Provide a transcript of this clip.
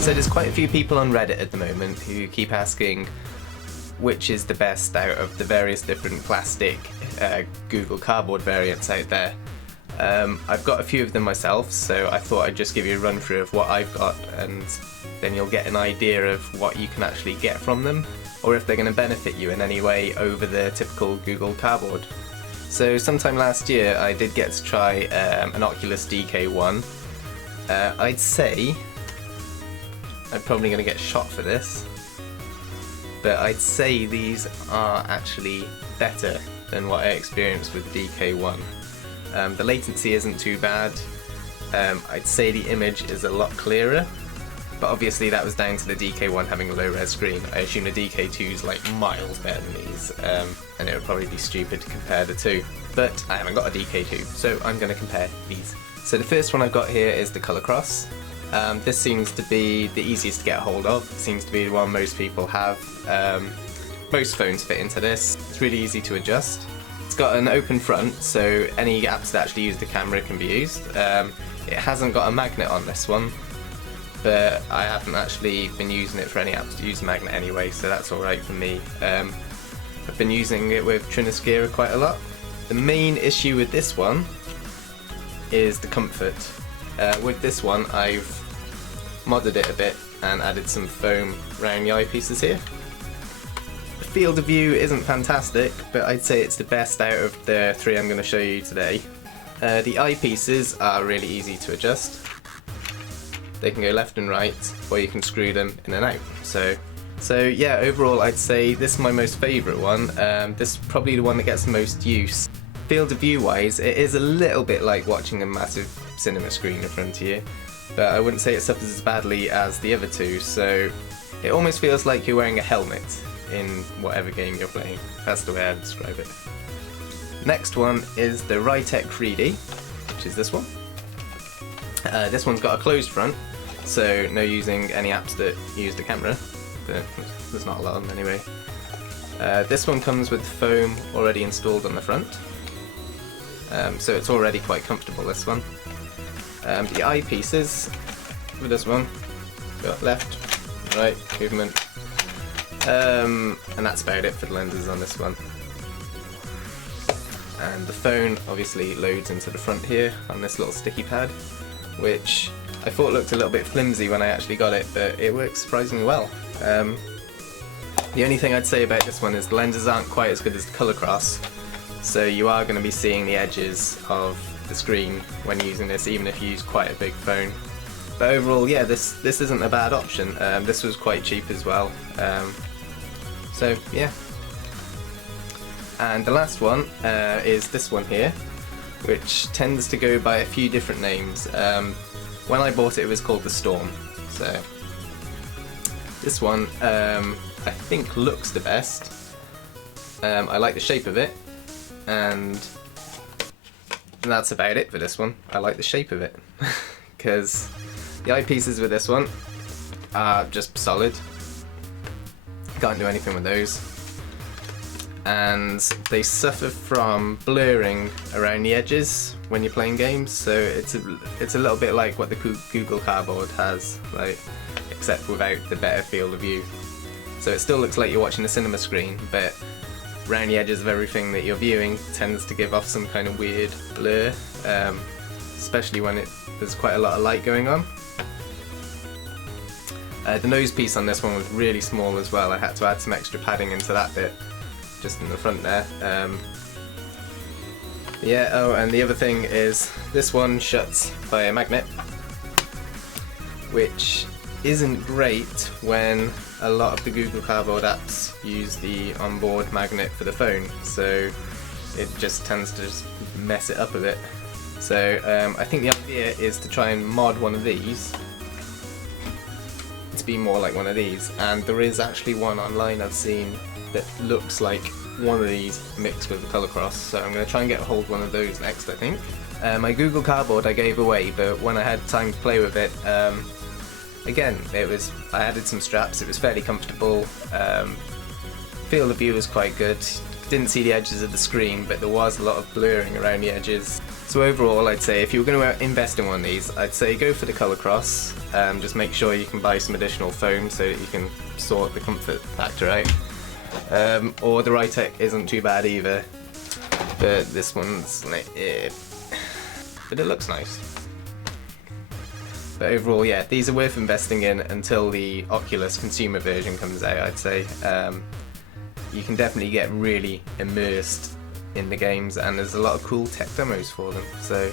So there's quite a few people on Reddit at the moment who keep asking which is the best out of the various different plastic Google Cardboard variants out there. I've got a few of them myself, so I thought I'd just give you a run through of what I've got, and then you'll get an idea of what you can actually get from them, or if they're going to benefit you in any way over the typical Google Cardboard. So sometime last year I did get to try an Oculus DK1. I'd say I'm probably going to get shot for this, but I'd say these are actually better than what I experienced with the DK1. The latency isn't too bad. I'd say the image is a lot clearer, but obviously that was down to the DK1 having a low-res screen. I assume the DK2 is like miles better than these, and it would probably be stupid to compare the two. But I haven't got a DK2, so I'm going to compare these. So the first one I've got here is the Color Cross. This seems to be the easiest to get a hold of. It seems to be the one most people have. Most phones fit into this. It's really easy to adjust. It's got an open front, so any apps that actually use the camera can be used. It hasn't got a magnet on this one, but I haven't actually been using it for any apps to use a magnet anyway, so that's alright for me. I've been using it with Trinoscira quite a lot. The main issue with this one is the comfort. With this one I've modded it a bit and added some foam around the eyepieces here. The field of view isn't fantastic, but I'd say it's the best out of the three I'm going to show you today. The eyepieces are really easy to adjust. They can go left and right, or you can screw them in and out. So yeah, overall I'd say this is my most favourite one. This is probably the one that gets the most use. Field of view wise, it is a little bit like watching a massive cinema screen in front of you, but I wouldn't say it suffers as badly as the other two, so it almost feels like you're wearing a helmet in whatever game you're playing. That's the way I'd describe it. Next one is the Rytec 3D, which is this one. This one's got a closed front, so no using any apps that use the camera, but there's not a lot of them anyway. This one comes with foam already installed on the front, so it's already quite comfortable, this one. The eyepieces for this one, got left, right, movement, and that's about it for the lenses on this one. And the phone obviously loads into the front here on this little sticky pad, which I thought looked a little bit flimsy when I actually got it, but it works surprisingly well. The only thing I'd say about this one is the lenses aren't quite as good as the Color Cross, so you are going to be seeing the edges of the screen when using this, even if you use quite a big phone. But overall, yeah, this isn't a bad option. This was quite cheap as well. So yeah. And the last one is this one here, which tends to go by a few different names. When I bought it, it was called the Storm. So this one I think looks the best. I like the shape of it, and that's about it for this one. I like the shape of it because the eyepieces with this one are just solid. Can't do anything with those, and they suffer from blurring around the edges when you're playing games. So it's a little bit like what the Google Cardboard has, like, except without the better field of view. So it still looks like you're watching a cinema screen, but around the edges of everything that you're viewing tends to give off some kind of weird blur, especially when there's quite a lot of light going on. The nose piece on this one was really small as well. I had to add some extra padding into that bit, just in the front there. Yeah, oh, and the other thing is this one shuts by a magnet, which isn't great when a lot of the Google Cardboard apps use the onboard magnet for the phone, so it just tends to just mess it up a bit. So I think the idea is to try and mod one of these to be more like one of these, and there is actually one online I've seen that looks like one of these mixed with the Color Cross, so I'm going to try and get a hold of one of those next, I think. My Google Cardboard I gave away, but when I had time to play with it, again, I added some straps. It was fairly comfortable. Field of view was quite good. didn't see the edges of the screen, but there was a lot of blurring around the edges. So overall, I'd say if you were going to invest in one of these, I'd say go for the Colour Cross. Just make sure you can buy some additional foam so that you can sort the comfort factor out. Or the Rytec isn't too bad either, but this one's like, but it looks nice. But overall, yeah, these are worth investing in until the Oculus consumer version comes out, I'd say. You can definitely get really immersed in the games, and there's a lot of cool tech demos for them. So